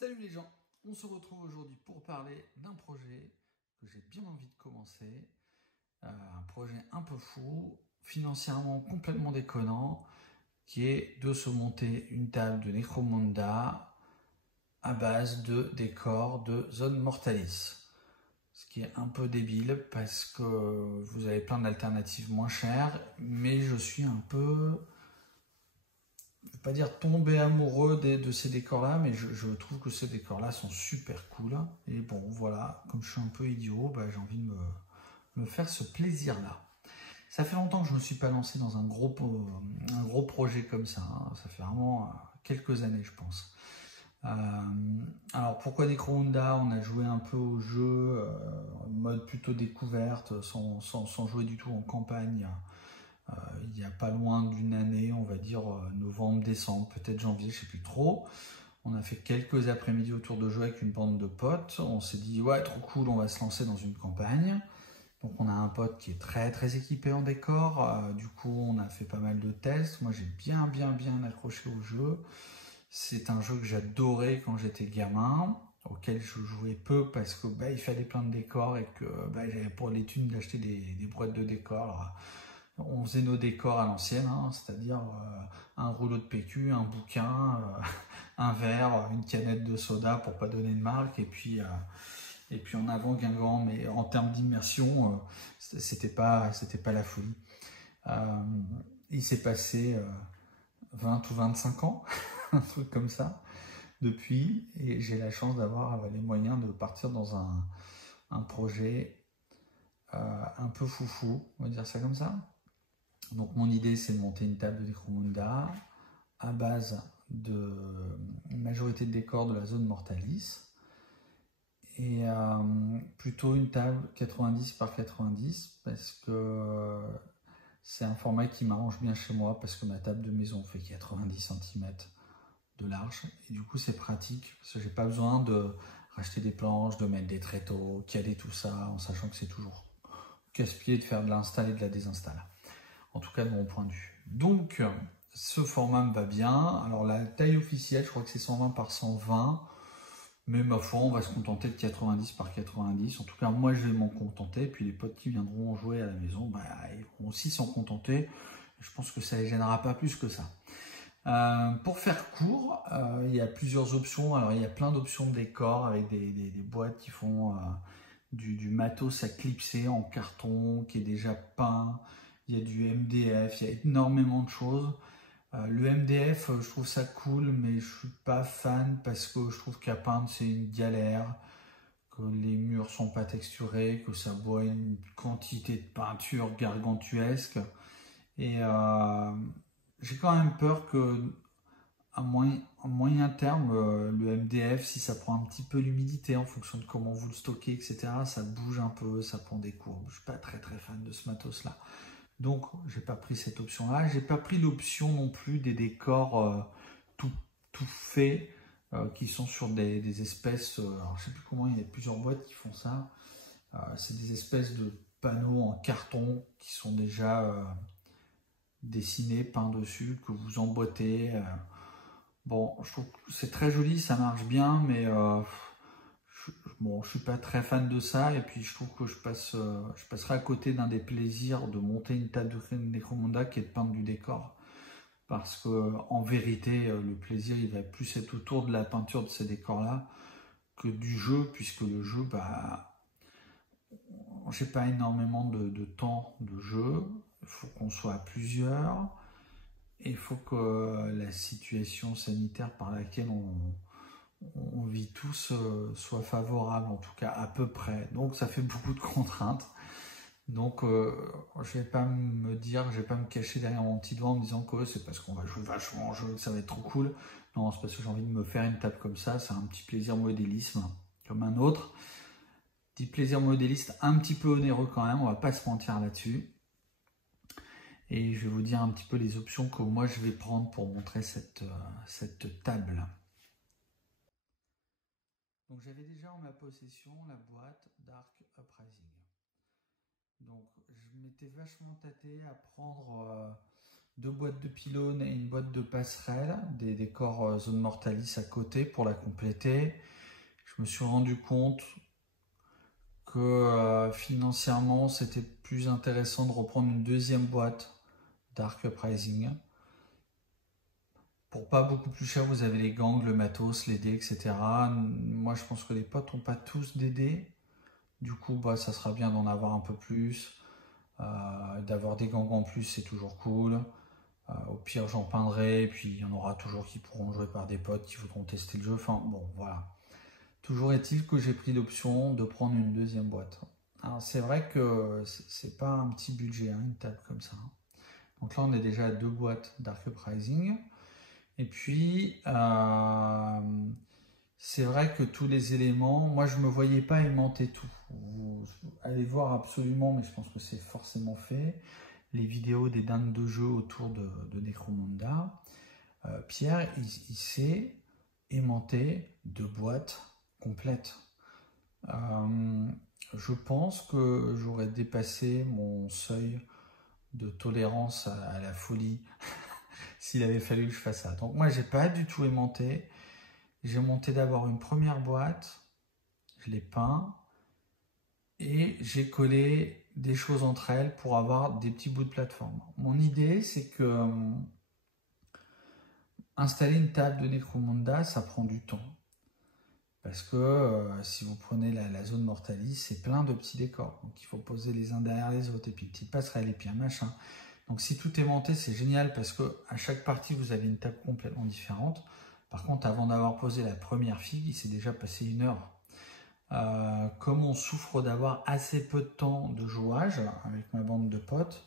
Salut les gens, on se retrouve aujourd'hui pour parler d'un projet que j'ai bien envie de commencer, un projet un peu fou, financièrement complètement déconnant, qui est de se monter une table de Necromunda à base de décors de Zone Mortalis. Ce qui est un peu débile parce que vous avez plein d'alternatives moins chères, mais je suis un peu, je vais pas dire tomber amoureux de ces décors-là, mais je trouve que ces décors-là sont super cool. Et bon, voilà, comme je suis un peu idiot, bah, j'ai envie de me faire ce plaisir-là. Ça fait longtemps que je ne me suis pas lancé dans un gros projet comme ça, hein. Ça fait vraiment quelques années, je pense. Alors pourquoi Necromunda? On a joué un peu au jeu en mode plutôt découverte, sans jouer du tout en campagne. Il n'y a pas loin d'une année, on va dire novembre, décembre, peut-être janvier, je sais plus trop. On a fait quelques après-midi autour de jeu avec une bande de potes. On s'est dit ouais, trop cool, on va se lancer dans une campagne. Donc on a un pote qui est très équipé en décor. Du coup on a fait pas mal de tests. Moi j'ai bien accroché au jeu. C'est un jeu que j'adorais quand j'étais gamin, auquel je jouais peu parce que bah, il fallait plein de décors et que bah, j'avais pour les thunes d'acheter des boîtes de décors. Alors, on faisait nos décors à l'ancienne, hein, c'est-à-dire un rouleau de PQ, un bouquin, un verre, une canette de soda pour pas donner de marque, et puis en avant Guingamp, mais en termes d'immersion, c'était pas la folie. Euh, il s'est passé 20 ou 25 ans, un truc comme ça, depuis, et j'ai la chance d'avoir les moyens de partir dans un projet un peu foufou, on va dire ça comme ça. Donc mon idée c'est de monter une table de Necromunda à base de une majorité de décors de la zone Mortalis et plutôt une table 90 par 90 parce que c'est un format qui m'arrange bien chez moi parce que ma table de maison fait 90 cm de large et du coup c'est pratique parce que j'ai pas besoin de racheter des planches, de mettre des tréteaux, caler tout ça en sachant que c'est toujours casse-pied de faire de l'install et de la désinstall. En tout cas de mon point de vue. Donc ce format me va bien. Alors la taille officielle, je crois que c'est 120 par 120. Mais ma foi, on va se contenter de 90 par 90. En tout cas, moi, je vais m'en contenter. Puis les potes qui viendront jouer à la maison, bah, ils vont aussi s'en contenter. Je pense que ça ne les gênera pas plus que ça. Pour faire court, il y a plusieurs options. Alors, il y a plein d'options de décor avec des boîtes qui font du matos à clipser en carton qui est déjà peint. Il y a du MDF, il y a énormément de choses. Le MDF, je trouve ça cool, mais je suis pas fan parce que je trouve qu'à peindre c'est une galère, que les murs sont pas texturés, que ça boit une quantité de peinture gargantuesque. Et j'ai quand même peur que à moyen terme, le MDF, si ça prend un petit peu l'humidité en fonction de comment vous le stockez, etc., ça bouge un peu, ça prend des courbes. Je suis pas très fan de ce matos-là. Donc, j'ai pas pris cette option-là. J'ai pas pris l'option non plus des décors tout, tout faits qui sont sur des espèces. Alors, je sais plus comment, il y a plusieurs boîtes qui font ça. C'est des espèces de panneaux en carton qui sont déjà dessinés, peints dessus, que vous emboîtez. Bon, je trouve que c'est très joli, ça marche bien, mais bon, je suis pas très fan de ça, et puis je trouve que je passerai à côté d'un des plaisirs de monter une table de Necromunda qui est de peindre du décor. Parce que en vérité, le plaisir, il va plus être autour de la peinture de ces décors-là que du jeu, puisque le jeu, bah, j'ai pas énormément de temps de jeu. Il faut qu'on soit à plusieurs. Et il faut que la situation sanitaire par laquelle on vit tous soit favorable, en tout cas à peu près. Donc ça fait beaucoup de contraintes. Donc je vais pas me dire, je vais pas me cacher derrière mon petit doigt en me disant que c'est parce qu'on va jouer vachement en jeu que ça va être trop cool. Non, c'est parce que j'ai envie de me faire une table comme ça, c'est un petit plaisir modélisme comme un autre. Petit plaisir modéliste un petit peu onéreux quand même, on va pas se mentir là-dessus. Et je vais vous dire un petit peu les options que moi je vais prendre pour montrer cette table. Donc j'avais déjà en ma possession la boîte Dark Uprising. Donc je m'étais vachement tâté à prendre 2 boîtes de pylônes et une boîte de passerelle, des décors zone mortalis à côté pour la compléter. Je me suis rendu compte que financièrement c'était plus intéressant de reprendre une deuxième boîte Dark Uprising. Pour pas beaucoup plus cher, vous avez les gangs, le matos, les dés, etc. Moi je pense que les potes n'ont pas tous des dés. Du coup, bah, ça sera bien d'en avoir un peu plus. D'avoir des gangs en plus, c'est toujours cool. Au pire, j'en peindrai. Et puis, il y en aura toujours qui pourront jouer par des potes qui voudront tester le jeu. Enfin, bon, voilà. Toujours est-il que j'ai pris l'option de prendre une deuxième boîte. Alors, c'est vrai que c'est pas un petit budget, hein, une table comme ça. Donc là, on est déjà à 2 boîtes Dark Uprising. Et puis, c'est vrai que tous les éléments, moi je ne me voyais pas aimanter tout. Vous allez voir absolument, mais je pense que c'est forcément fait, les vidéos des dingues de jeu autour de Necromunda. Pierre, il sait aimanter 2 boîtes complètes. Je pense que j'aurais dépassé mon seuil de tolérance à la folie s'il avait fallu que je fasse ça. Donc moi, j'ai pas du tout aimanté. J'ai monté d'abord une première boîte, je l'ai peint et j'ai collé des choses entre elles pour avoir des petits bouts de plateforme. Mon idée, c'est que installer une table de Necromunda, ça prend du temps. Parce que si vous prenez la zone Mortalis, c'est plein de petits décors. Donc il faut poser les uns derrière les autres et puis une petite passerelle et puis un machin. Donc si tout est monté, c'est génial parce que à chaque partie, vous avez une table complètement différente. Par contre, avant d'avoir posé la première figue, il s'est déjà passé 1 heure. Comme on souffre d'avoir assez peu de temps de jouage avec ma bande de potes,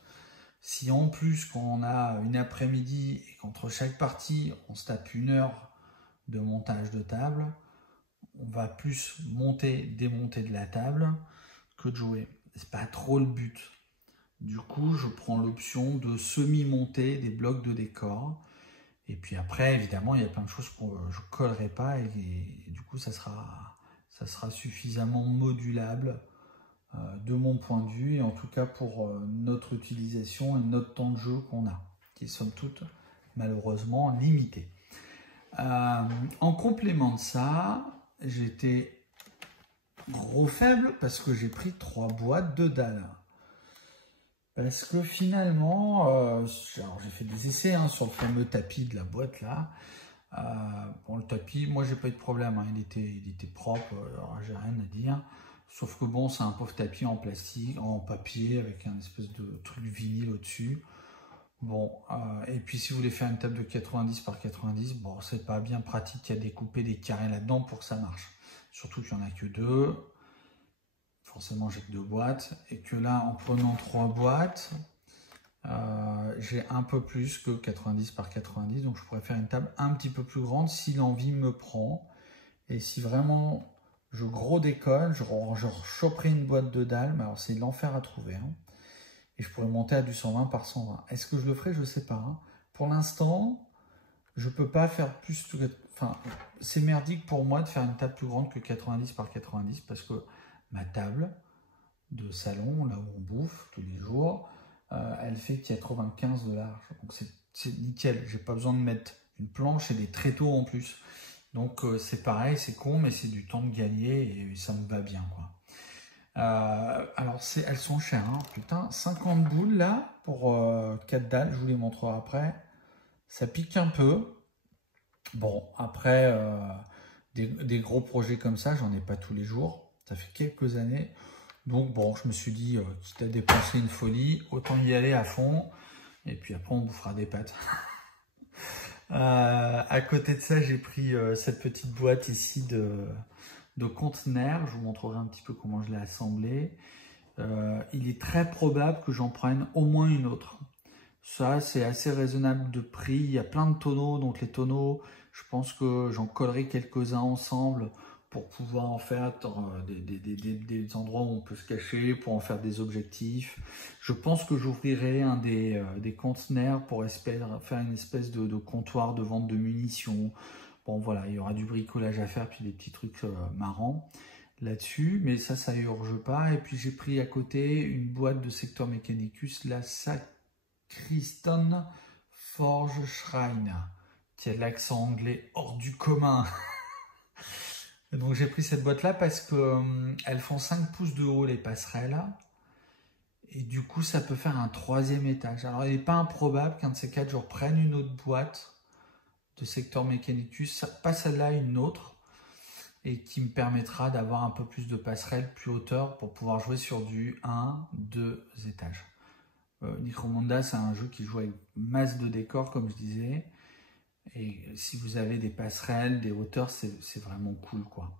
si en plus quand on a une après-midi et qu'entre chaque partie on se tape 1 heure de montage de table, on va plus monter, démonter de la table que de jouer. C'est pas trop le but. Du coup, je prends l'option de semi-monter des blocs de décor. Et puis après, évidemment, il y a plein de choses que je ne collerai pas et du coup, ça sera suffisamment modulable de mon point de vue et en tout cas pour notre utilisation et notre temps de jeu qu'on a, qui est somme toute malheureusement limité. En complément de ça, j'étais gros faible parce que j'ai pris 3 boîtes de dalles. Parce que finalement, j'ai fait des essais hein, sur le fameux tapis de la boîte là. Bon, le tapis, moi j'ai pas eu de problème, hein, il était propre, j'ai rien à dire. Sauf que bon, c'est un pauvre tapis en plastique, en papier, avec un espèce de truc vinyle au-dessus. Bon, et puis si vous voulez faire une table de 90 par 90, bon, c'est pas bien pratique à découper des carrés là-dedans pour que ça marche. Surtout qu'il n'y en a que 2. Forcément, j'ai que 2 boîtes. Et que là, en prenant 3 boîtes, j'ai un peu plus que 90 par 90. Donc, je pourrais faire une table un petit peu plus grande si l'envie me prend. Et si vraiment je gros décolle, je choperai une boîte de dalles. Mais alors, c'est l'enfer à trouver. Hein. Et je pourrais monter à du 120 par 120. Est-ce que je le ferai? Je ne sais pas. Hein. Pour l'instant, je ne peux pas faire plus. Enfin, c'est merdique pour moi de faire une table plus grande que 90 par 90 parce que ma table de salon, là où on bouffe tous les jours, elle fait 95 de large. Donc c'est nickel. J'ai pas besoin de mettre une planche et des tréteaux en plus. Donc c'est pareil, c'est con, mais c'est du temps de gagner et ça me va bien, quoi. Alors elles sont chères, hein. Putain, 50 boules là pour 4 dalles, je vous les montrerai après. Ça pique un peu. Bon, après, des gros projets comme ça, j'en ai pas tous les jours. Ça fait quelques années. Donc bon, je me suis dit, quitte à dépenser une folie, autant y aller à fond. Et puis après, on bouffera des pâtes. À côté de ça, j'ai pris cette petite boîte ici de conteneurs. Je vous montrerai un petit peu comment je l'ai assemblé. Il est très probable que j'en prenne au moins une autre. Ça, c'est assez raisonnable de prix. Il y a plein de tonneaux. Donc les tonneaux, je pense que j'en collerai quelques-uns ensemble pour pouvoir en faire des endroits où on peut se cacher, pour en faire des objectifs. Je pense que j'ouvrirai un des conteneurs pour faire une espèce de comptoir de vente de munitions. Bon voilà, il y aura du bricolage à faire, puis des petits trucs marrants là-dessus. Mais ça urge pas. Et puis j'ai pris à côté une boîte de Sector Mechanicus, la Sacriston Forge Shrine, qui a de l'accent anglais hors du commun. Donc j'ai pris cette boîte là parce que elles font 5 pouces de haut les passerelles. Et du coup ça peut faire un 3e étage. Alors il n'est pas improbable qu'un de ces 4 je reprenne une autre boîte de Sector Mechanicus, pas celle-là, une autre, et qui me permettra d'avoir un peu plus de passerelles plus hauteur pour pouvoir jouer sur du 1, 2 étages. Necromunda, c'est un jeu qui joue avec masse de décors, comme je disais. Et si vous avez des passerelles, des hauteurs, c'est vraiment cool, quoi.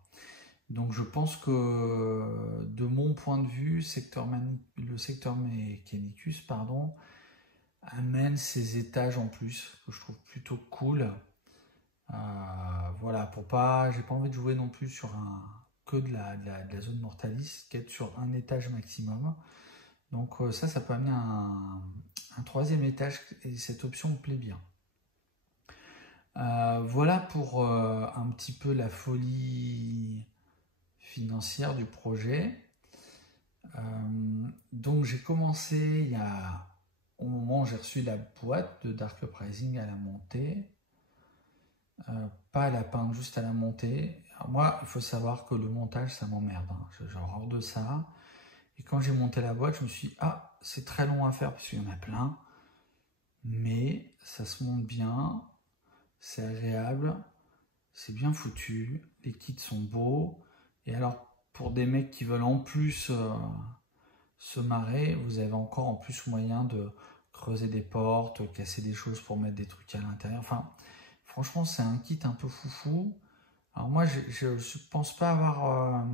Donc je pense que, de mon point de vue, le secteur Mechanicus, pardon, amène ces étages en plus, que je trouve plutôt cool. Voilà, j'ai pas envie de jouer non plus sur que de la zone Mortalis, qu'être sur un étage maximum. Donc ça peut amener un 3e étage, et cette option me plaît bien. Voilà pour un petit peu la folie financière du projet. Donc j'ai commencé au moment où j'ai reçu la boîte de Dark Uprising à la montée. Pas à la peindre, juste à la montée. Alors moi, il faut savoir que le montage, ça m'emmerde. Hein. J'ai horreur de ça. Et quand j'ai monté la boîte, je me suis dit, ah, c'est très long à faire parce qu'il y en a plein. Mais ça se monte bien, c'est agréable, c'est bien foutu, les kits sont beaux. Et alors, pour des mecs qui veulent en plus se marrer, vous avez encore en plus moyen de creuser des portes, casser des choses pour mettre des trucs à l'intérieur. Enfin, franchement, c'est un kit un peu foufou. Alors moi, je ne pense pas avoir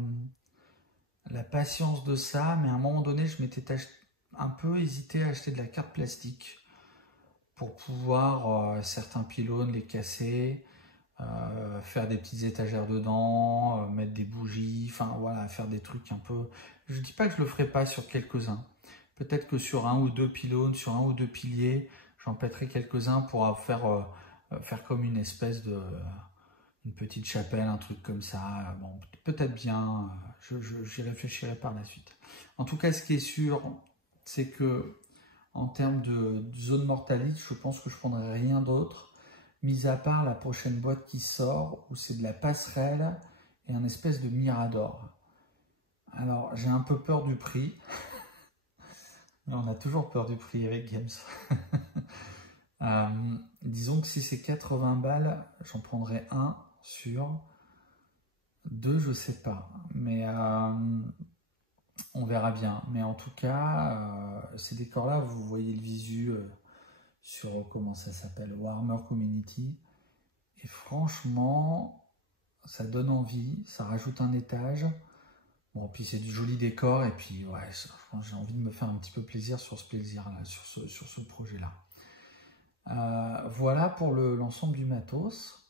la patience de ça, mais à un moment donné, je m'étais un peu hésité à acheter de la carte plastique pour pouvoir certains pylônes les casser, faire des petites étagères dedans, mettre des bougies, enfin voilà, faire des trucs un peu... Je dis pas que je le ferai pas sur quelques-uns. Peut-être que sur 1 ou 2 pylônes, sur 1 ou 2 piliers, j'en pèterai quelques-uns pour faire comme une espèce de... une petite chapelle, un truc comme ça. Bon, peut-être bien, j'y réfléchirai par la suite. En tout cas, ce qui est sûr, c'est que en termes de zone Mortalis, je pense que je prendrai rien d'autre, mis à part la prochaine boîte qui sort, où c'est de la passerelle et un espèce de mirador. Alors, j'ai un peu peur du prix. On a toujours peur du prix avec Games. Disons que si c'est 80 balles, j'en prendrai un sur 2, je sais pas. Mais on verra bien. Mais en tout cas, ces décors-là, vous voyez le visu sur, comment ça s'appelle, Warhammer Community. Et franchement, ça donne envie, ça rajoute un étage. Bon, puis c'est du joli décor, et puis ouais, j'ai envie de me faire un petit peu plaisir sur ce plaisir-là, sur ce projet-là. Voilà pour l'ensemble du matos.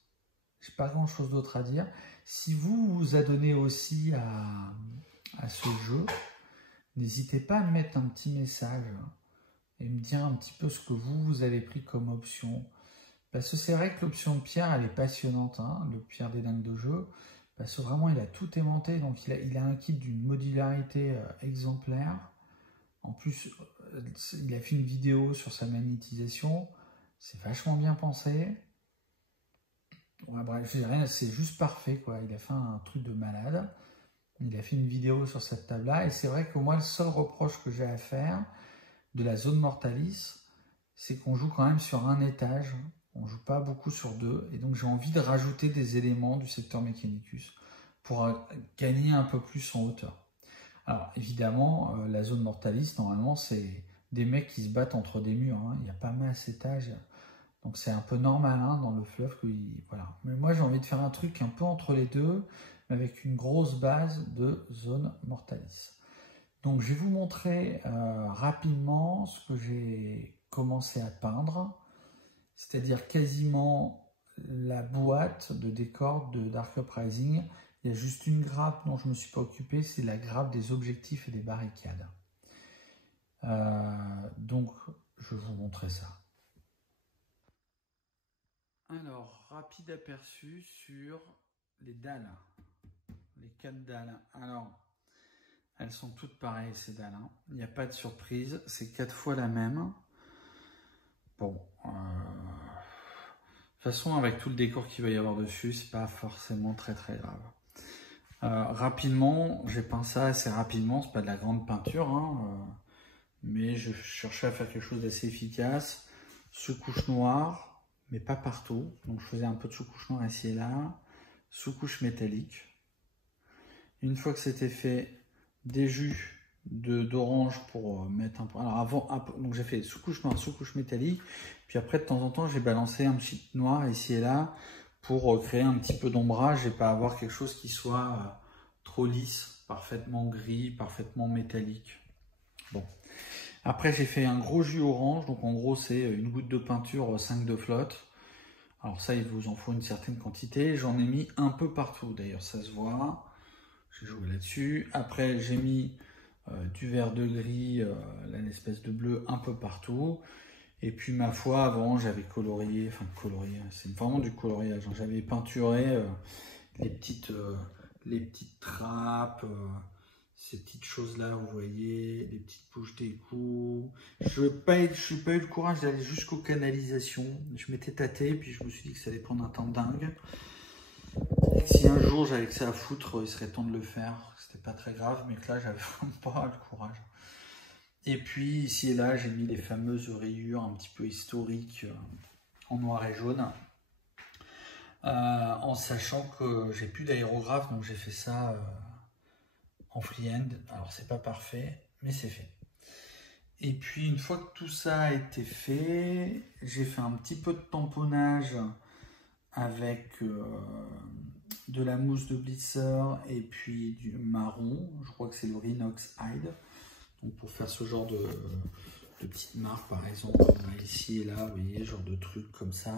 J'ai pas grand-chose d'autre à dire. Si vous vous adonnez aussi à ce jeu, n'hésitez pas à me mettre un petit message et me dire un petit peu ce que vous avez pris comme option. Parce que c'est vrai que l'option de Pierre, elle est passionnante, hein, le Pierre des dingues de jeu. Parce que vraiment, il a tout aimanté, donc il a un kit d'une modularité exemplaire. En plus, il a fait une vidéo sur sa magnétisation. C'est vachement bien pensé. Ouais, bref, je dis rien, c'est juste parfait, quoi. Il a fait un truc de malade. Il a fait une vidéo sur cette table-là. Et c'est vrai que moi, le seul reproche que j'ai à faire de la zone Mortalis, c'est qu'on joue quand même sur un étage. On joue pas beaucoup sur 2. Et donc, j'ai envie de rajouter des éléments du secteur Mechanicus pour gagner un peu plus en hauteur. Alors, évidemment, la zone Mortalis, normalement, c'est des mecs qui se battent entre des murs. Hein. Il n'y a pas masse étage. Donc, c'est un peu normal hein, dans le fleuve. Voilà. Mais moi, j'ai envie de faire un truc un peu entre les deux, avec une grosse base de zone Mortalis. Donc, je vais vous montrer rapidement ce que j'ai commencé à peindre, c'est-à-dire quasiment la boîte de décor de Dark Uprising. Il y a juste une grappe dont je ne me suis pas occupé, c'est la grappe des objectifs et des barricades. Donc, je vais vous montrer ça. Alors, rapide aperçu sur les dalles, les 4 dalles. Alors, elles sont toutes pareilles ces dalles. Hein. Il n'y a pas de surprise, c'est 4 fois la même. Bon, de toute façon, avec tout le décor qu'il va y avoir dessus, c'est pas forcément très grave. Rapidement, j'ai peint ça assez rapidement, c'est pas de la grande peinture, hein, mais je cherchais à faire quelque chose d'assez efficace. Sous-couche noire, mais pas partout, donc je faisais un peu de sous-couche noire ici et là, sous-couche métallique. Une fois que c'était fait, des jus d'orange pour mettre un peu. Alors avant, donc j'ai fait sous-couche noire, sous-couche métallique, puis après de temps en temps j'ai balancé un petit noir ici et là pour créer un petit peu d'ombrage et pas avoir quelque chose qui soit trop lisse, parfaitement gris, parfaitement métallique. Bon. Après j'ai fait un gros jus orange, donc en gros c'est une goutte de peinture 5 de flotte. Alors ça il vous en faut une certaine quantité, j'en ai mis un peu partout d'ailleurs, ça se voit. J'ai joué là-dessus. Après j'ai mis du vert de gris, l'espèce de bleu un peu partout. Et puis ma foi, avant j'avais colorié, enfin colorié, c'est vraiment du coloriage. J'avais peinturé les petites trappes, ces petites choses-là, vous voyez, les petites bouches d'égout. Je n'ai pas eu le courage d'aller jusqu'aux canalisations. Je m'étais tâté, puis je me suis dit que ça allait prendre un temps dingue. Et que si un jour j'avais que ça à foutre, il serait temps de le faire. C'était pas très grave, mais que là, j'avais vraiment pas le courage. Et puis, ici et là, j'ai mis les fameuses rayures un petit peu historiques en noir et jaune. En sachant que j'ai plus d'aérographe, donc j'ai fait ça en freehand. Alors, c'est pas parfait, mais c'est fait. Et puis, une fois que tout ça a été fait, j'ai fait un petit peu de tamponnage avec de la mousse de Blitzer et puis du marron, je crois que c'est le Rhinox Hide, donc pour faire ce genre de petites marques par exemple, ici et là, vous voyez, genre de trucs comme ça.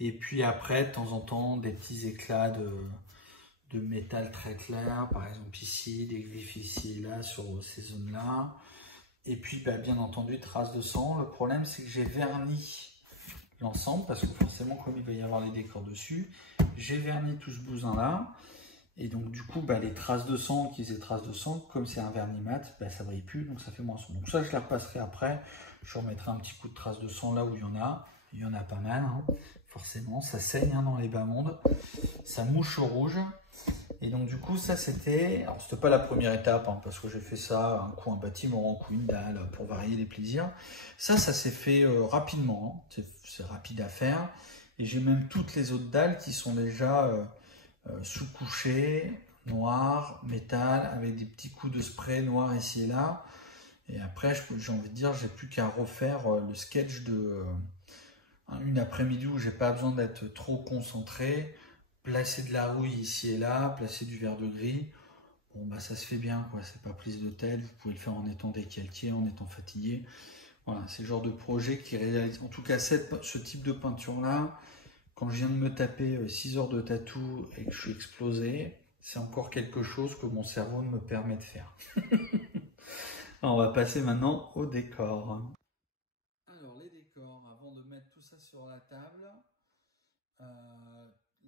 Et puis après, de temps en temps, des petits éclats de métal très clair, par exemple ici, des griffes ici et là sur ces zones-là. Et puis bien entendu, traces de sang. Le problème, c'est que j'ai verni l'ensemble, parce que forcément comme il va y avoir les décors dessus, j'ai verni tout ce bousin là, et donc du coup les traces de sang qui faisaient traces de sang, comme c'est un vernis mat, ça brille plus, donc ça fait moins son. Donc ça je la repasserai après, je remettrai un petit coup de traces de sang là où il y en a pas mal, hein. Forcément ça saigne dans les bas mondes, ça mouche au rouge. Et donc du coup ça c'était, alors c'était pas la première étape, hein, parce que j'ai fait ça, un coup un bâtiment, un coup une dalle, pour varier les plaisirs. Ça s'est fait rapidement, hein. C'est rapide à faire. Et j'ai même toutes les autres dalles qui sont déjà sous-couchées, noires, métal, avec des petits coups de spray noir ici et là. Et après j'ai envie de dire, j'ai plus qu'à refaire le sketch de une après-midi où j'ai pas besoin d'être trop concentré. Placer de la rouille ici et là, placer du vert de gris, bon ça se fait bien, quoi. C'est pas prise de tête, vous pouvez le faire en étant décalqué, en étant fatigué. Voilà, c'est le genre de projet qui réalise, en tout cas ce type de peinture là, quand je viens de me taper 6 heures de tatou et que je suis explosé, c'est encore quelque chose que mon cerveau me permet de faire. Alors, on va passer maintenant au décor. Alors les décors, avant de mettre tout ça sur la table,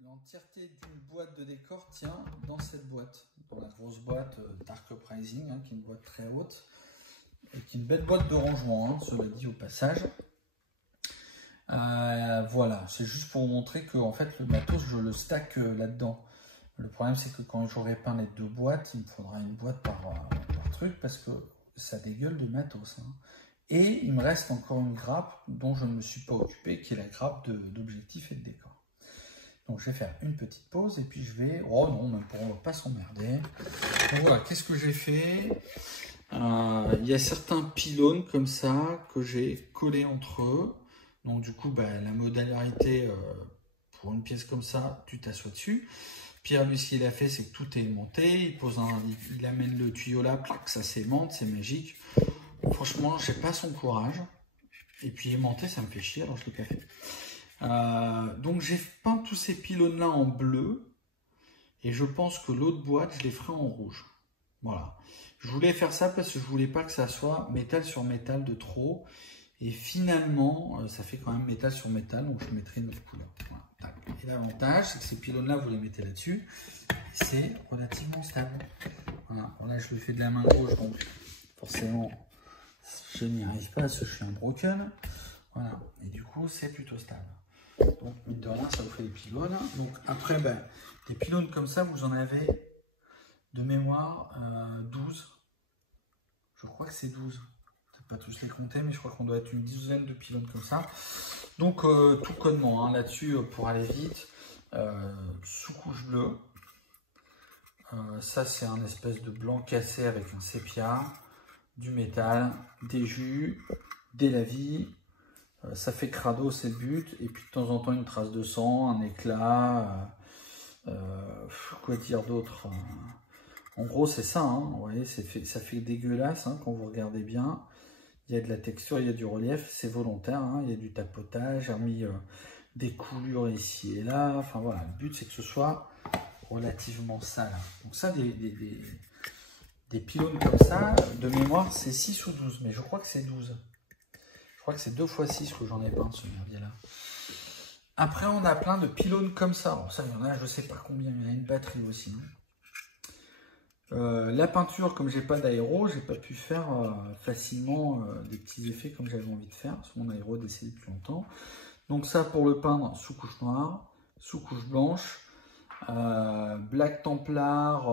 l'entièreté d'une boîte de décor tient dans cette boîte, dans la grosse boîte Dark Uprising, hein, qui est une boîte très haute, et qui est une belle boîte de rangement, hein, cela dit au passage. Voilà, c'est juste pour vous montrer que en fait, le matos, je le stack là-dedans. Le problème, c'est que quand j'aurai peint les deux boîtes, il me faudra une boîte par truc, parce que ça dégueule de matos, hein. Et il me reste encore une grappe dont je ne me suis pas occupé, qui est la grappe d'objectifs et de décor. Donc je vais faire une petite pause et puis je vais... Oh non, même pour on va pas s'emmerder. Donc voilà, qu'est-ce que j'ai fait? Il y a certains pylônes comme ça que j'ai collés entre eux. Donc du coup, la modularité, pour une pièce comme ça, tu t'assois dessus. Pierre, lui, ce qu'il a fait, c'est que tout est aimanté. Il amène le tuyau là, clac, ça s'aimante, c'est magique. Franchement, je n'ai pas son courage. Et puis aimanté, ça me fait chier, alors je ne l'ai pas fait. Donc j'ai peint tous ces pylônes là en bleu. Et je pense que l'autre boîte, je les ferai en rouge. Voilà. Je voulais faire ça parce que je voulais pas que ça soit métal sur métal de trop. Et finalement, ça fait quand même métal sur métal, donc je mettrai une autre couleur. Voilà. Et l'avantage, c'est que ces pylônes-là, vous les mettez là-dessus. C'est relativement stable. Voilà. Bon, là, je le fais de la main gauche, donc forcément, je n'y arrive pas parce que je suis un broken. Voilà, et du coup, c'est plutôt stable. Donc, mine de rien, ça vous fait des pylônes. Donc, après, ben, des pylônes comme ça, vous en avez de mémoire 12. Je crois que c'est 12. Peut-être pas tous les compter, mais je crois qu'on doit être une dizaine de pylônes comme ça. Donc, tout codement, hein, là-dessus, pour aller vite. Sous-couche bleue. Ça, c'est un espèce de blanc cassé avec un sépia, du métal, des jus, des lavis. Ça fait crado, c'est le but. Et puis de temps en temps, une trace de sang, un éclat. Quoi dire d'autre? En gros, c'est ça. Hein. Vous voyez, ça fait dégueulasse hein, quand vous regardez bien. Il y a de la texture, il y a du relief. C'est volontaire. Hein. Il y a du tapotage. J'ai remis des coulures ici et là. Enfin voilà, le but, c'est que ce soit relativement sale. Donc ça, des pylônes comme ça, de mémoire, c'est 6 ou 12. Mais je crois que c'est 12. Je crois que c'est 2 x 6 que j'en ai peint de ce merdier-là. Après, on a plein de pylônes comme ça. Alors ça, il y en a, je sais pas combien. Il y en a une batterie aussi. La peinture, comme j'ai pas d'aéro, j'ai pas pu faire facilement des petits effets comme j'avais envie de faire. Parce que mon aéro décédé depuis longtemps. Donc ça, pour le peindre, sous couche noire, sous couche blanche. Black Templar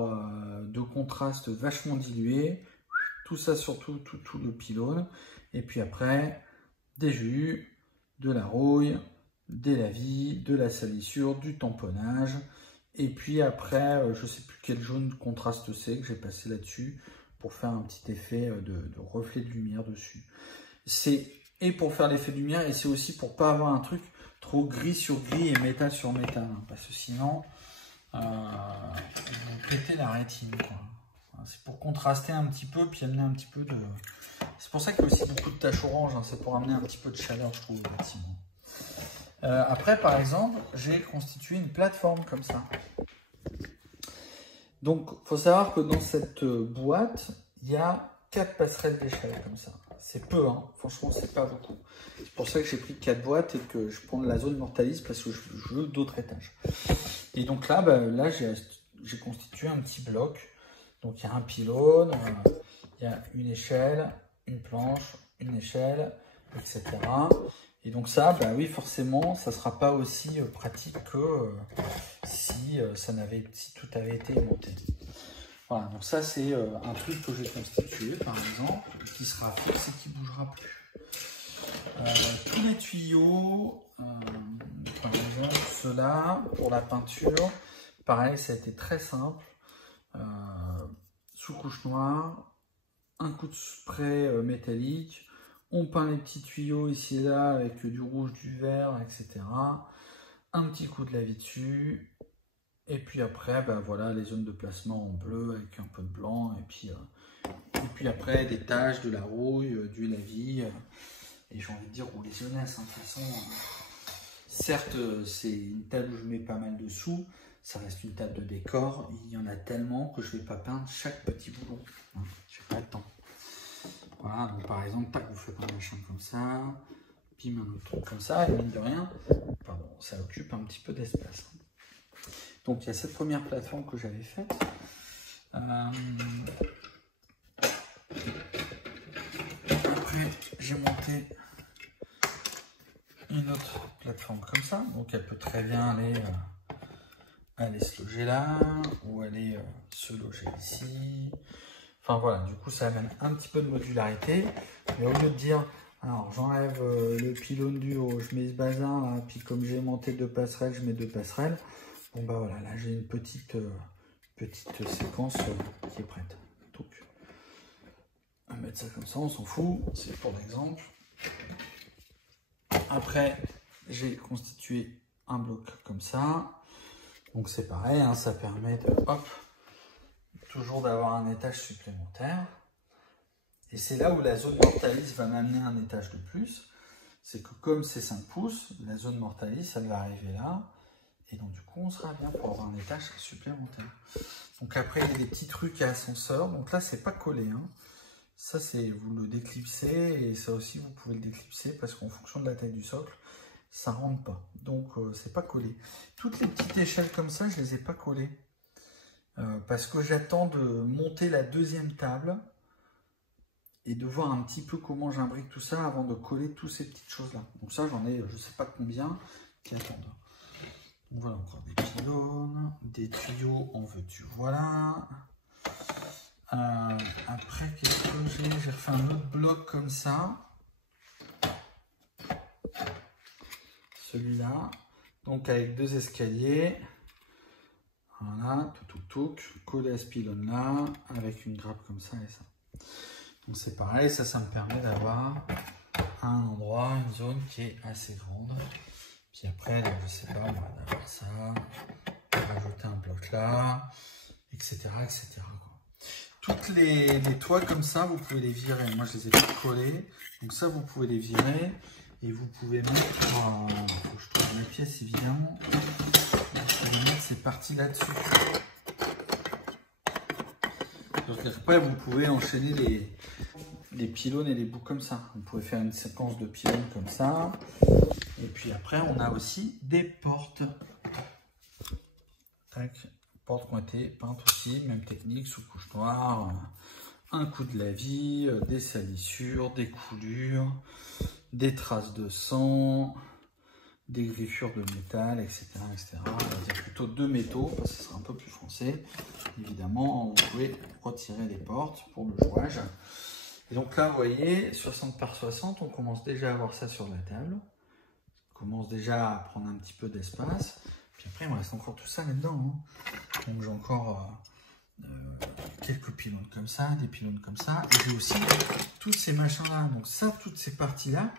de contraste vachement dilué, tout ça sur tout le pylône, et puis après des jus, de la rouille, des lavis, de la salissure, du tamponnage, et puis après je sais plus quel jaune contraste c'est que j'ai passé là-dessus pour faire un petit effet de reflet de lumière dessus. C'est et pour faire l'effet de lumière, et c'est aussi pour pas avoir un truc trop gris sur gris et métal sur métal, hein, parce que sinon vous pétez la rétine, quoi. C'est pour contraster un petit peu, puis amener un petit peu de... C'est pour ça qu'il y a aussi beaucoup de taches oranges, hein. C'est pour amener un petit peu de chaleur, je trouve, au bâtiment. Après, par exemple, j'ai constitué une plateforme comme ça. Donc, il faut savoir que dans cette boîte, il y a 4 passerelles d'échelle comme ça. C'est peu, hein. Franchement, c'est pas beaucoup. C'est pour ça que j'ai pris 4 boîtes et que je prends la zone Mortalis parce que je veux d'autres étages. Et donc là, là j'ai constitué un petit bloc. Donc il y a un pylône, il y a une échelle, une planche, une échelle, etc. Et donc ça, oui, forcément, ça ne sera pas aussi pratique que si tout avait été monté. Voilà, donc ça c'est un truc que j'ai constitué, par exemple, qui sera fixe et qui ne bougera plus. Tous les tuyaux, par exemple ceux-là, pour la peinture, pareil, ça a été très simple. Sous couche noire, un coup de spray métallique, on peint les petits tuyaux ici et là avec du rouge, du vert, etc. Un petit coup de lavis dessus, et puis après, voilà les zones de placement en bleu avec un peu de blanc, et puis après des taches, de la rouille, du lavis, et j'ai envie de dire rouler jeunesse, hein, de toute façon. Certes, c'est une table où je mets pas mal de sous, ça reste une table de décor, il y en a tellement que je ne vais pas peindre chaque petit boulon, hein, je n'ai pas le temps. Voilà, donc par exemple, tac, vous faites un machin comme ça, puis un autre truc comme ça, et mine de rien, pardon, ça occupe un petit peu d'espace. Donc il y a cette première plateforme que j'avais faite. Après, j'ai monté une autre plateforme comme ça, donc elle peut très bien aller se loger là, ou aller se loger ici. Enfin voilà, du coup ça amène un petit peu de modularité, mais au lieu de dire, alors j'enlève le pylône du haut, je mets ce bazin, là, puis comme j'ai monté 2 passerelles, je mets 2 passerelles. Bon voilà, là j'ai une petite séquence qui est prête. Donc, on va mettre ça comme ça, on s'en fout, c'est pour l'exemple. Après, j'ai constitué un bloc comme ça. Donc c'est pareil, hein, ça permet de, hop, toujours d'avoir un étage supplémentaire. Et c'est là où la zone Mortalis va m'amener un étage de plus. C'est que comme c'est 5 pouces, la zone Mortalis, elle va arriver là. Et donc du coup, on sera bien pour avoir un étage supplémentaire. Donc après, il y a des petits trucs à ascenseur. Donc là, c'est pas collé, hein. Ça, c'est vous le déclipsez. Et ça aussi, vous pouvez le déclipser parce qu'en fonction de la taille du socle, ça rentre pas. Donc, c'est pas collé. Toutes les petites échelles comme ça, je les ai pas collées. Parce que j'attends de monter la deuxième table. et de voir un petit peu comment j'imbrique tout ça avant de coller toutes ces petites choses là. Donc ça j'en ai je sais pas combien qui attendent. Donc voilà, encore des pylônes, des tuyaux en veux-tu, voilà. Après qu'est-ce que j'ai refait un autre bloc comme ça. Celui-là, donc avec 2 escaliers. Voilà, tout, collé à ce pylône là, avec une grappe comme ça et ça. Donc c'est pareil, ça me permet d'avoir un endroit, une zone qui est assez grande. Puis après, je sais pas, on va avoir ça, rajouter un bloc là, etc. etc. Toutes les toits comme ça, vous pouvez les virer. Moi, je les ai pas collés. Donc ça, vous pouvez les virer. Et vous pouvez mettre, faut que je trouve la pièce évidemment. Je vais mettre ces parties là-dessus. Après, vous pouvez enchaîner les pylônes et les bouts comme ça. Vous pouvez faire une séquence de pylônes comme ça. Et puis après, on a aussi des portes. Tac. Portes qui ont été peintes aussi, même technique, sous couche noire, un coup de lavis, des salissures, des coulures, des traces de sang, des griffures de métal, etc. etc. On va dire plutôt de métaux, parce que ce sera un peu plus français. Évidemment, vous pouvez retirer les portes pour le jouage. Et donc là, vous voyez, 60 par 60, on commence déjà à avoir ça sur la table. On commence déjà à prendre un petit peu d'espace. Puis après, il me reste encore tout ça là-dedans. Hein. Donc j'ai encore quelques pylônes comme ça, des pylônes comme ça. Et j'ai aussi tous ces machins-là. Donc ça, toutes ces parties-là,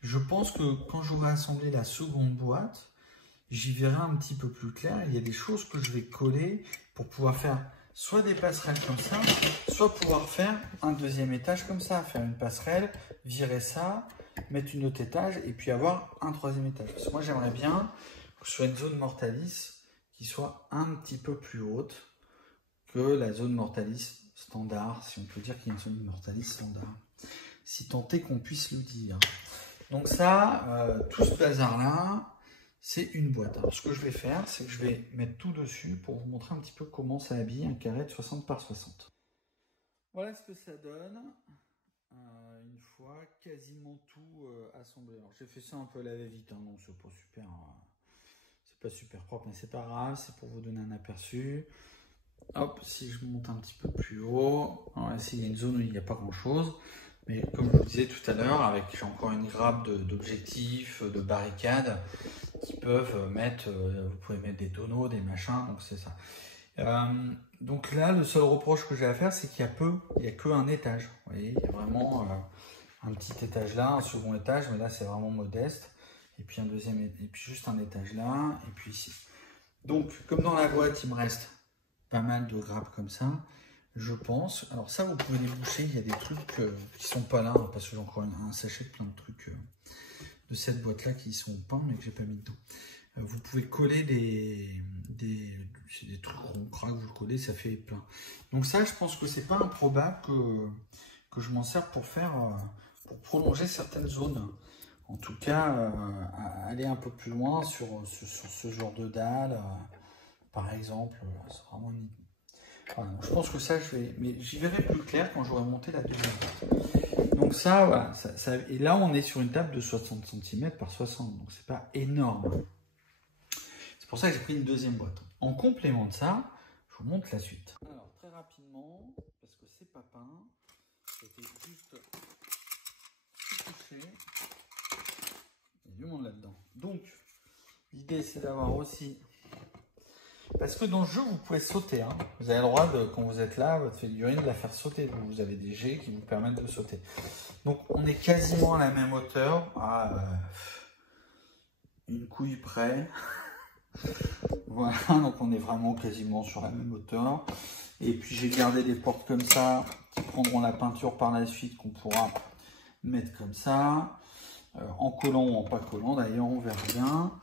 je pense que quand j'aurai assemblé la seconde boîte, j'y verrai un petit peu plus clair. Il y a des choses que je vais coller pour pouvoir faire soit des passerelles comme ça, soit pouvoir faire un deuxième étage comme ça. Faire une passerelle, virer ça, mettre une autre étage et puis avoir un troisième étage. Parce que moi, j'aimerais bien que ce soit une zone mortalis qui soit un petit peu plus haute que la zone mortalis standard, si on peut dire qu'il y a une zone mortalis standard. Si tant est qu'on puisse le dire. Donc ça, tout ce bazar-là, c'est une boîte. Alors ce que je vais faire, c'est que je vais mettre tout dessus pour vous montrer un petit peu comment ça habille un carré de 60 par 60. Voilà ce que ça donne. Une fois quasiment tout assemblé. Alors j'ai fait ça un peu à la va-vite, hein, donc c'est pas super propre, mais c'est pas grave, c'est pour vous donner un aperçu. Hop, si je monte un petit peu plus haut, alors ici il y a une zone où il n'y a pas grand chose, mais comme je vous disais tout à l'heure, j'ai encore une grappe d'objectifs, de barricades qui peuvent mettre, vous pouvez mettre des tonneaux, des machins, donc c'est ça. Donc là, le seul reproche que j'ai à faire, c'est qu'il y a que un étage. Vous voyez, il y a vraiment un petit étage là, un second étage, mais là c'est vraiment modeste. Et puis un deuxième, et puis juste un étage là, et puis ici. Donc, comme dans la boîte, il me reste pas mal de grappes comme ça, je pense. Alors ça, vous pouvez les boucher. Il y a des trucs qui sont pas là, hein, parce que j'ai encore un sachet de plein de trucs de cette boîte-là qui sont peints, mais que j'ai pas mis dedans. Vous pouvez coller des trucs ronds, crac, vous collez, ça fait plein. Donc ça, je pense que c'est pas improbable que je m'en sers pour pour prolonger certaines zones. En tout cas, aller un peu plus loin sur ce genre de dalle, par exemple, c'est vraiment une... Voilà, je pense que ça, mais j'y verrai plus clair quand j'aurai monté la deuxième boîte. Donc ça, voilà. Et là, on est sur une table de 60 cm par 60, donc c'est pas énorme. C'est pour ça que j'ai pris une deuxième boîte. En complément de ça, je vous montre la suite. Alors, très rapidement, parce que c'est pas peint, c'était juste touché. Il y a du monde là-dedans. Donc, l'idée, c'est d'avoir aussi... Parce que dans le jeu, vous pouvez sauter. Hein. Vous avez le droit, quand vous êtes là, votre figurine, de la faire sauter. Vous avez des jets qui vous permettent de sauter. Donc, on est quasiment à la même hauteur. Une couille près. Voilà, donc on est vraiment quasiment sur la même hauteur. Et puis, j'ai gardé des portes comme ça, qui prendront la peinture par la suite, qu'on pourra mettre comme ça. En collant ou en pas collant, d'ailleurs, on verra bien.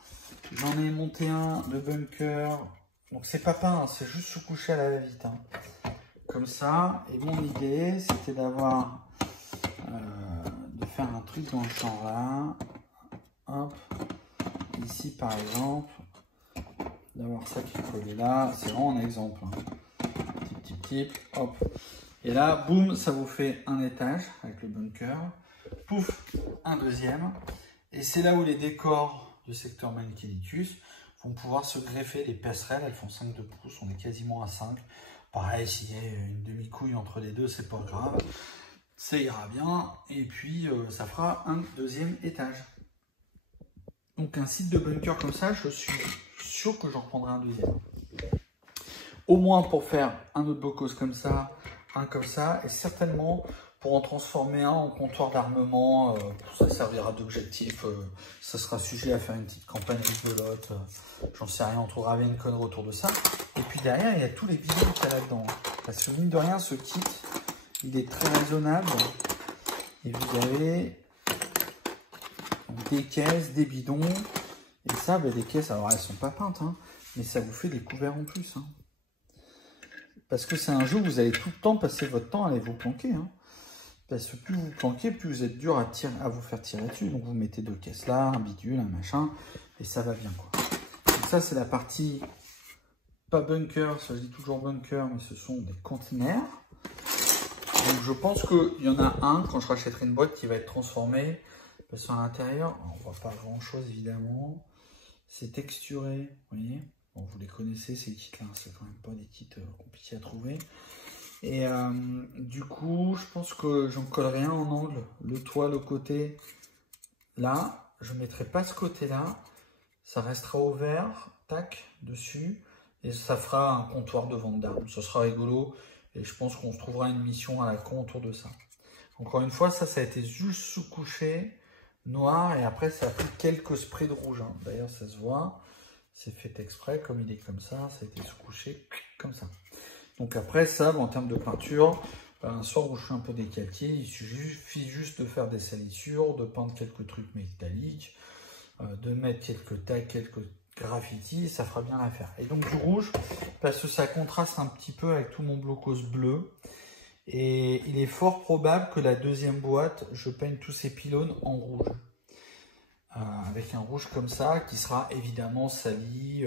J'en ai monté un de bunker. Donc c'est pas peint, hein, c'est juste sous-couché à la va-vite. Hein. Comme ça. Et mon idée, c'était d'avoir... de faire un truc dans le champ là. Hop. Ici par exemple. D'avoir ça qui est collé là. C'est vraiment un exemple. Hein. Tip, tip, tip. Hop. Et là, boum, ça vous fait un étage avec le bunker. Pouf, un deuxième. Et c'est là où les décors du secteur Mechanicus vont pouvoir se greffer. Les passerelles, elles font 5 de pouces, on est quasiment à 5. Pareil, s'il y a une demi-couille entre les deux, c'est pas grave. Ça ira bien. Et puis, ça fera un deuxième étage. Donc, un site de bunker comme ça, je suis sûr que j'en reprendrai un deuxième. Au moins pour faire un autre bocause comme ça, un comme ça, et certainement pour en transformer un en comptoir d'armement. Ça servira d'objectif. Ça sera sujet à faire une petite campagne rigolote. J'en sais rien, on trouvera bien une connerie autour de ça. Et puis derrière, il y a tous les bidons qu'il y a là-dedans. Parce que mine de rien, ce kit, il est très raisonnable. Et vous avez des caisses, des bidons. Et ça, ben, des caisses, alors elles ne sont pas peintes, hein, mais ça vous fait des couverts en plus. Hein. Parce que c'est un jeu où vous allez tout le temps passer votre temps à aller vous planquer. Hein. Parce que plus vous planquez, plus vous êtes dur à vous faire tirer dessus. Donc vous mettez deux caisses là, un bidule, un machin, et ça va bien quoi. Donc ça c'est la partie, pas bunker, ça je dis toujours bunker, mais ce sont des containers. Donc je pense qu'il y en a un, quand je rachèterai une boîte, qui va être transformé. Parce qu'à l'intérieur, on voit pas grand chose évidemment. C'est texturé, vous voyez. Bon, vous les connaissez ces kits là, c'est quand même pas des kits compliqués à trouver. Et du coup, je pense que j'en collerai un en angle, le toit, le côté. Là, je ne mettrai pas ce côté-là. Ça restera ouvert, tac, dessus. Et ça fera un comptoir de vente d'armes. Ce sera rigolo. Et je pense qu'on se trouvera une mission à la con autour de ça. Encore une fois, ça a été juste sous-couché, noir. Et après, ça a pris quelques sprays de rouge. Hein. D'ailleurs, ça se voit. C'est fait exprès, comme il est comme ça a été sous-couché, comme ça. Donc après ça, en termes de peinture, un soir où je suis un peu décalqué, il suffit juste de faire des salissures, de peindre quelques trucs métalliques, de mettre quelques tags, quelques graffitis, ça fera bien l'affaire. Et donc du rouge, parce que ça contraste un petit peu avec tout mon blocos bleu. Et il est fort probable que la deuxième boîte, je peigne tous ces pylônes en rouge. Avec un rouge comme ça, qui sera évidemment sali,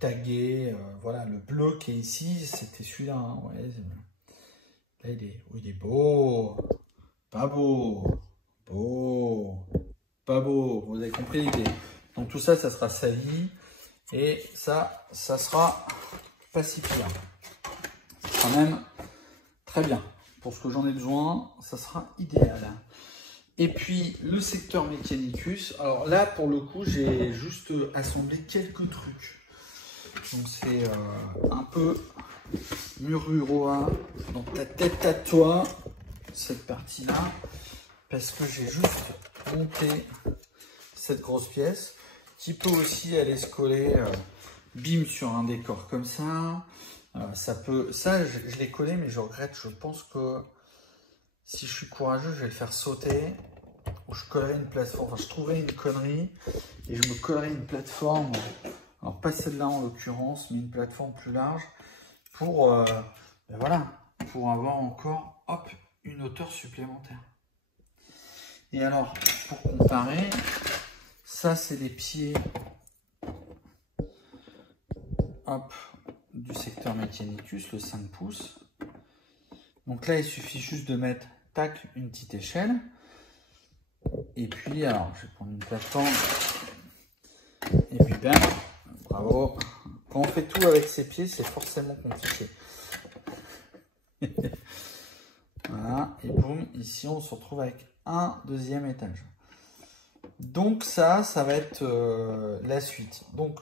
tagué. Voilà, le bleu qui est ici, c'était celui-là. Hein, ouais, là, il est beau. Pas beau. Beau. Pas beau. Vous avez compris l'idée. Donc tout ça, ça sera sali. Et ça sera pas si pire. Ça sera même très bien. Pour ce que j'en ai besoin, ça sera idéal. Et puis le secteur Mechanicus, alors là pour le coup j'ai juste assemblé quelques trucs. Donc c'est un peu Mururoa dans ta tête à toi, cette partie là, parce que j'ai juste monté cette grosse pièce qui peut aussi aller se coller bim sur un décor comme ça. Ça je l'ai collé mais je regrette, je pense que si je suis courageux je vais le faire sauter. Où je collerai une plateforme, enfin je trouverai une connerie et je me collerai une plateforme, alors pas celle-là en l'occurrence, mais une plateforme plus large pour, ben voilà, pour avoir encore hop, une hauteur supplémentaire. Et alors, pour comparer, ça c'est les pieds hop, du secteur Mechanicus, le 5 pouces. Donc là, il suffit juste de mettre tac, une petite échelle. Et puis, alors, je vais prendre une plateforme. Et puis, ben, bravo. Quand on fait tout avec ses pieds, c'est forcément compliqué. Voilà. Et boum, ici, on se retrouve avec un deuxième étage. Donc, ça va être la suite. Donc,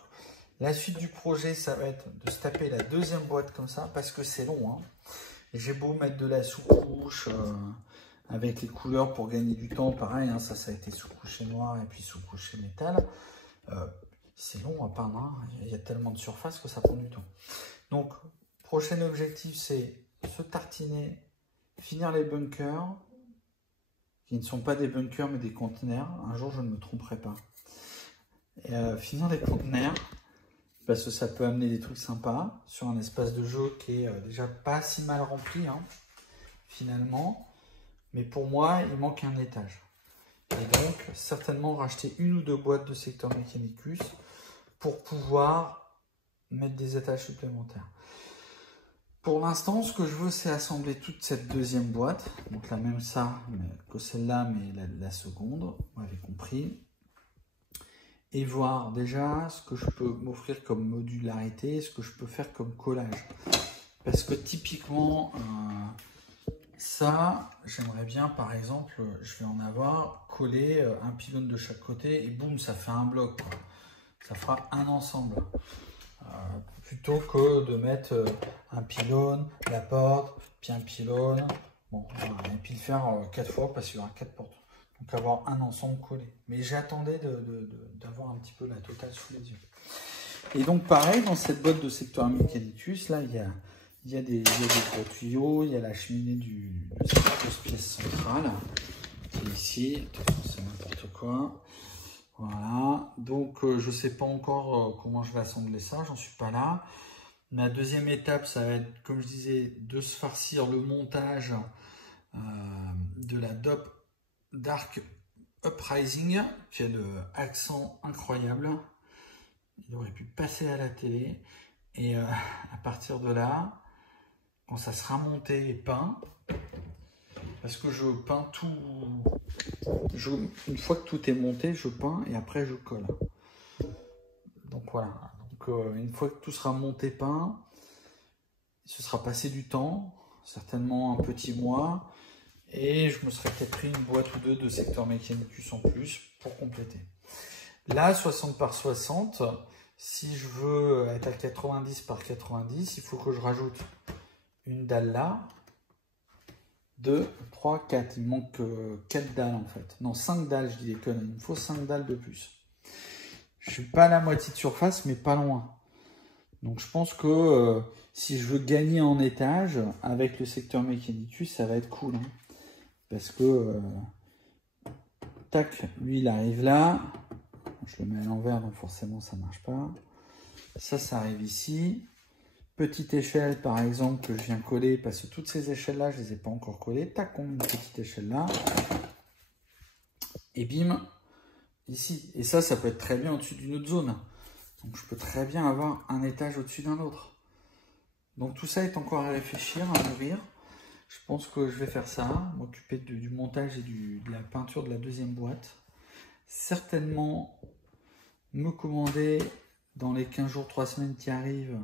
la suite du projet, ça va être de se taper la deuxième boîte comme ça, parce que c'est long. Hein. Et j'ai beau mettre de la sous-couche... avec les couleurs pour gagner du temps, pareil, hein, ça a été sous-couché noir et puis sous-couché métal. C'est long à peindre, hein. Il y a tellement de surface que ça prend du temps. Donc, prochain objectif, c'est se tartiner, finir les bunkers, qui ne sont pas des bunkers mais des conteneurs. Un jour, je ne me tromperai pas. Et, finir les conteneurs, parce que ça peut amener des trucs sympas sur un espace de jeu qui est déjà pas si mal rempli, hein, finalement. Mais pour moi, il manque un étage. Et donc, certainement racheter une ou deux boîtes de secteur Mechanicus pour pouvoir mettre des étages supplémentaires. Pour l'instant, ce que je veux, c'est assembler toute cette deuxième boîte. Donc la même ça, mais que celle-là, mais la seconde, vous avez compris. Et voir déjà ce que je peux m'offrir comme modularité, ce que je peux faire comme collage. Parce que typiquement, ça, j'aimerais bien, par exemple, je vais en avoir collé un pylône de chaque côté et boum, ça fait un bloc, quoi. Ça fera un ensemble. Plutôt que de mettre un pylône, la porte, puis un pylône, bon, et puis le faire 4 fois parce qu'il y aura 4 portes. Donc avoir un ensemble collé. Mais j'attendais d'avoir un petit peu la totale sous les yeux. Et donc pareil, dans cette boîte de secteur Mechanicus, là, il y a des gros tuyaux, il y a la cheminée de cette pièce centrale, qui est ici, c'est n'importe quoi. Voilà, donc je ne sais pas encore comment je vais assembler ça, j'en suis pas là. Ma deuxième étape, ça va être, comme je disais, de se farcir le montage de la Dark Uprising, qui a l'accent incroyable. Il aurait pu passer à la télé. Et à partir de là, quand ça sera monté et peint, parce que je peins tout, une fois que tout est monté, je peins et après je colle. Donc voilà, donc, une fois que tout sera monté, peint, ce sera passé du temps, certainement un petit mois, et je me serais peut-être pris une boîte ou deux de secteur Mechanicus en plus pour compléter. Là, 60 par 60, si je veux être à 90 par 90, il faut que je rajoute une dalle là, 2, 3, 4. Il me manque 4 dalles en fait. Non, 5 dalles, je dis des conneries. Il me faut 5 dalles de plus. Je suis pas à la moitié de surface, mais pas loin. Donc je pense que si je veux gagner en étage avec le secteur Mechanicus, ça va être cool. Hein. Parce que, tac, lui il arrive là. Je le mets à l'envers, donc forcément ça marche pas. Ça arrive ici. Petite échelle par exemple que je viens coller, parce que toutes ces échelles là je les ai pas encore collées. Tac, on met une petite échelle là. Et bim, ici. Et ça peut être très bien au-dessus d'une autre zone. Donc je peux très bien avoir un étage au-dessus d'un autre. Donc tout ça est encore à réfléchir, à mûrir. Je pense que je vais faire ça, m'occuper du montage et de la peinture de la deuxième boîte. Certainement me commander dans les 15 jours, 3 semaines qui arrivent,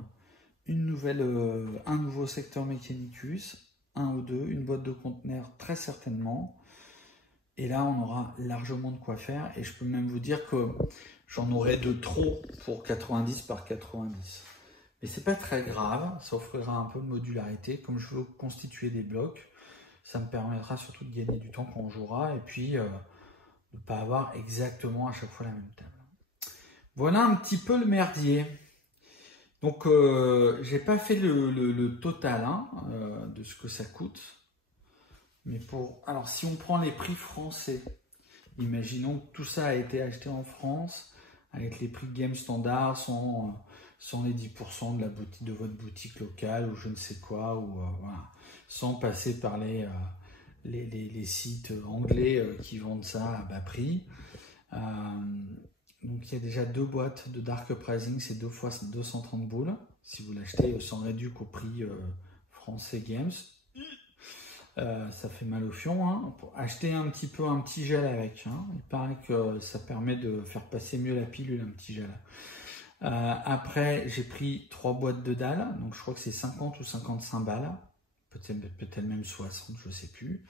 un nouveau secteur Mechanicus, un ou deux, une boîte de conteneurs très certainement. Et là, on aura largement de quoi faire. Et je peux même vous dire que j'en aurai de trop pour 90 par 90. Mais c'est pas très grave, ça offrira un peu de modularité. Comme je veux constituer des blocs, ça me permettra surtout de gagner du temps quand on jouera. Et puis, de ne pas avoir exactement à chaque fois la même table. Voilà un petit peu le merdier. Donc, j'ai pas fait le total hein, de ce que ça coûte. Mais alors, si on prend les prix français, imaginons que tout ça a été acheté en France, avec les prix Game Standard, sans les 10% de votre boutique locale, ou je ne sais quoi, ou voilà, sans passer par les sites anglais qui vendent ça à bas prix. Donc il y a déjà 2 boîtes de Dark Uprising, c'est 2 fois 230 boules. Si vous l'achetez sans réduit au prix français Games, ça fait mal au fion. Hein. Pour acheter un petit gel avec. Hein. Il paraît que ça permet de faire passer mieux la pilule, un petit gel. Après, j'ai pris 3 boîtes de dalles, donc je crois que c'est 50 ou 55 balles, peut-être même 60, je ne sais plus.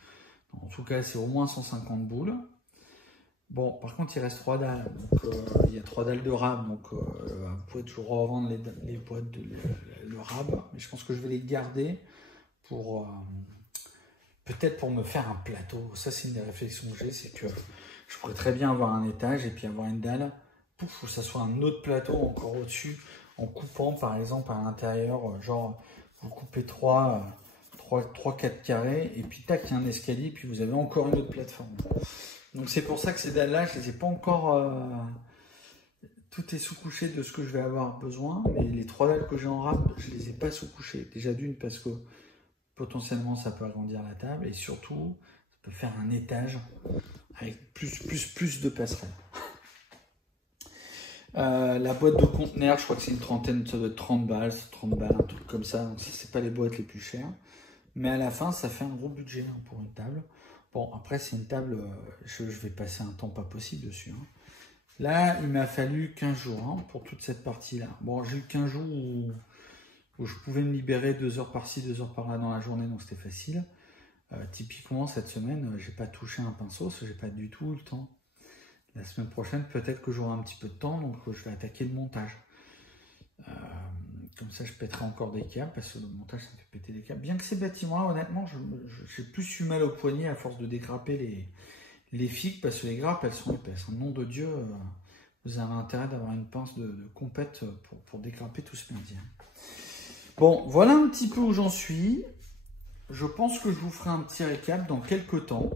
En tout cas, c'est au moins 150 boules. Bon, par contre, il reste 3 dalles. Donc, il y a 3 dalles de rab. Donc, vous pouvez toujours revendre les boîtes le rab. Mais je pense que je vais les garder pour peut-être pour me faire un plateau. Ça, c'est une des réflexions que j'ai. C'est que je pourrais très bien avoir un étage et puis avoir une dalle. Pouf, que ça soit un autre plateau encore au-dessus. En coupant, par exemple, à l'intérieur, genre, vous coupez 3-4 carrés. Et puis, tac, il y a un escalier. Puis, vous avez encore une autre plateforme. Donc c'est pour ça que ces dalles-là, je ne les ai pas encore... tout est sous-couché de ce que je vais avoir besoin. Mais les 3 dalles que j'ai en rab, je ne les ai pas sous-couchées. Déjà d'une parce que potentiellement ça peut agrandir la table. Et surtout, ça peut faire un étage avec plus de passerelles. La boîte de conteneurs, je crois que c'est une trentaine, ça doit être 30 balles, 30 balles, un truc comme ça. Donc, c'est pas les boîtes les plus chères. Mais à la fin, ça fait un gros budget hein, pour une table. Bon, après, c'est une table, je vais passer un temps pas possible dessus. Hein. Là, il m'a fallu 15 jours hein, pour toute cette partie-là. Bon, j'ai eu 15 jours où je pouvais me libérer 2 heures par-ci, 2 heures par-là dans la journée, donc c'était facile. Typiquement, cette semaine, j'ai pas touché un pinceau, parce que j'ai pas du tout le temps. La semaine prochaine, peut-être que j'aurai un petit peu de temps, donc je vais attaquer le montage. Comme ça, je pèterai encore des câbles, parce que le montage, ça me fait péter des câbles. Bien que ces bâtiments-là, honnêtement, j'ai plus eu mal au poignet à force de dégrapper les figues, parce que les grappes, elles sont épaisses. Nom de Dieu, vous avez intérêt d'avoir une pince de compète pour dégrapper tout ce merdier. Bon, voilà un petit peu où j'en suis. Je pense que je vous ferai un petit récap dans quelques temps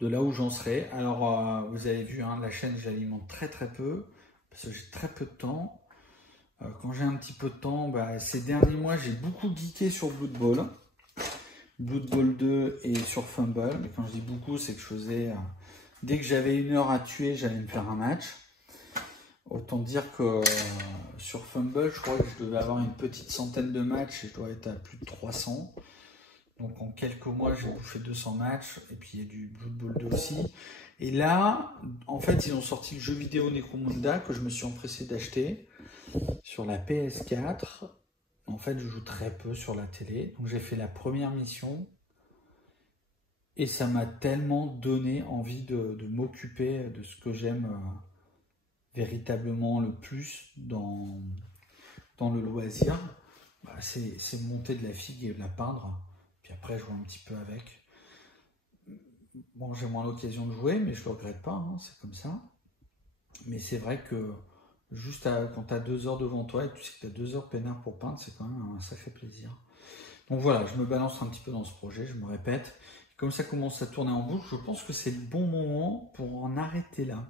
de là où j'en serai. Alors, vous avez vu, hein, la chaîne, j'alimente très peu, parce que j'ai très peu de temps. Quand j'ai un petit peu de temps, ces derniers mois, j'ai beaucoup geeké sur Blood Bowl. Blood Bowl 2 et sur Fumble. Mais quand je dis beaucoup, c'est que je faisais... dès que j'avais 1 heure à tuer, j'allais me faire un match. Autant dire que sur Fumble, je crois que je devais avoir une petite centaine de matchs et je dois être à plus de 300. Donc en quelques mois, j'ai bouffé 200 matchs. Et puis il y a du Blood Bowl 2 aussi. Et là, en fait, ils ont sorti le jeu vidéo Necromunda que je me suis empressé d'acheter sur la PS4. En fait, je joue très peu sur la télé. Donc j'ai fait la première mission. Et ça m'a tellement donné envie de m'occuper de ce que j'aime véritablement le plus dans le loisir. C'est monter de la figue et de la peindre. Puis après, je joue un petit peu avec. Bon, j'ai moins l'occasion de jouer, mais je ne le regrette pas, hein, c'est comme ça. Mais c'est vrai que juste quand tu as 2 heures devant toi et que tu sais que tu as 2 heures peinard pour peindre, c'est quand même un sacré plaisir. Donc voilà, je me balance un petit peu dans ce projet, je me répète. Comme ça commence à tourner en boucle, je pense que c'est le bon moment pour en arrêter là.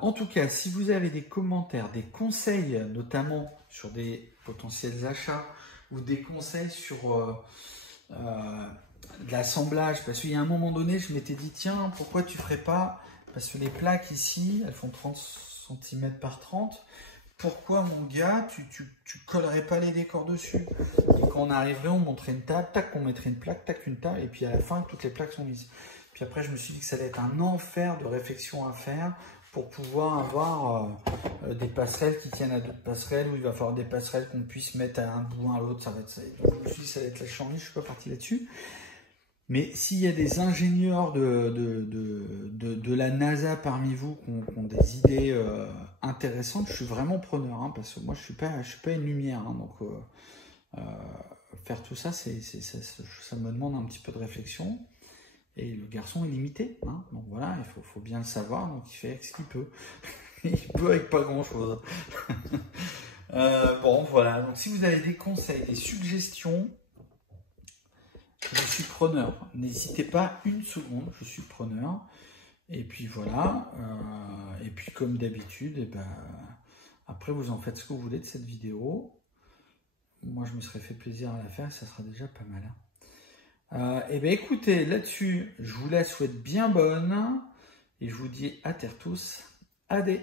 En tout cas, si vous avez des commentaires, des conseils, notamment sur des potentiels achats, ou des conseils sur de l'assemblage, parce qu'il y a un moment donné, je m'étais dit, tiens, pourquoi tu ferais pas, parce que les plaques ici, elles font 30 cm par 30, pourquoi mon gars, tu collerais pas les décors dessus? Et quand on arriverait, on montrait une table, tac, on mettrait une plaque, tac, une table, et puis à la fin, toutes les plaques sont mises. Puis après, je me suis dit que ça allait être un enfer de réflexion à faire pour pouvoir avoir des passerelles qui tiennent à d'autres passerelles, où il va falloir des passerelles qu'on puisse mettre à un bout à l'autre. Ça va être ça. Donc, je me suis dit que ça allait être la chienlit, je ne suis pas parti là-dessus. Mais s'il y a des ingénieurs de la NASA parmi vous qui ont des idées intéressantes, je suis vraiment preneur, hein, parce que moi, je ne suis pas une lumière. Hein, donc, faire tout ça, ça me demande un petit peu de réflexion. Et le garçon est limité, hein, donc voilà, il faut bien le savoir, donc il fait avec ce qu'il peut. Il peut avec pas grand-chose. Bon, voilà, donc si vous avez des conseils, des suggestions, je suis preneur. N'hésitez pas une seconde, je suis preneur. Et puis voilà, et puis comme d'habitude, après vous en faites ce que vous voulez de cette vidéo. Moi je me serais fait plaisir à la faire, ça sera déjà pas mal. Et bien écoutez, là-dessus, je vous la souhaite bien bonne et je vous dis à terre tous, adé.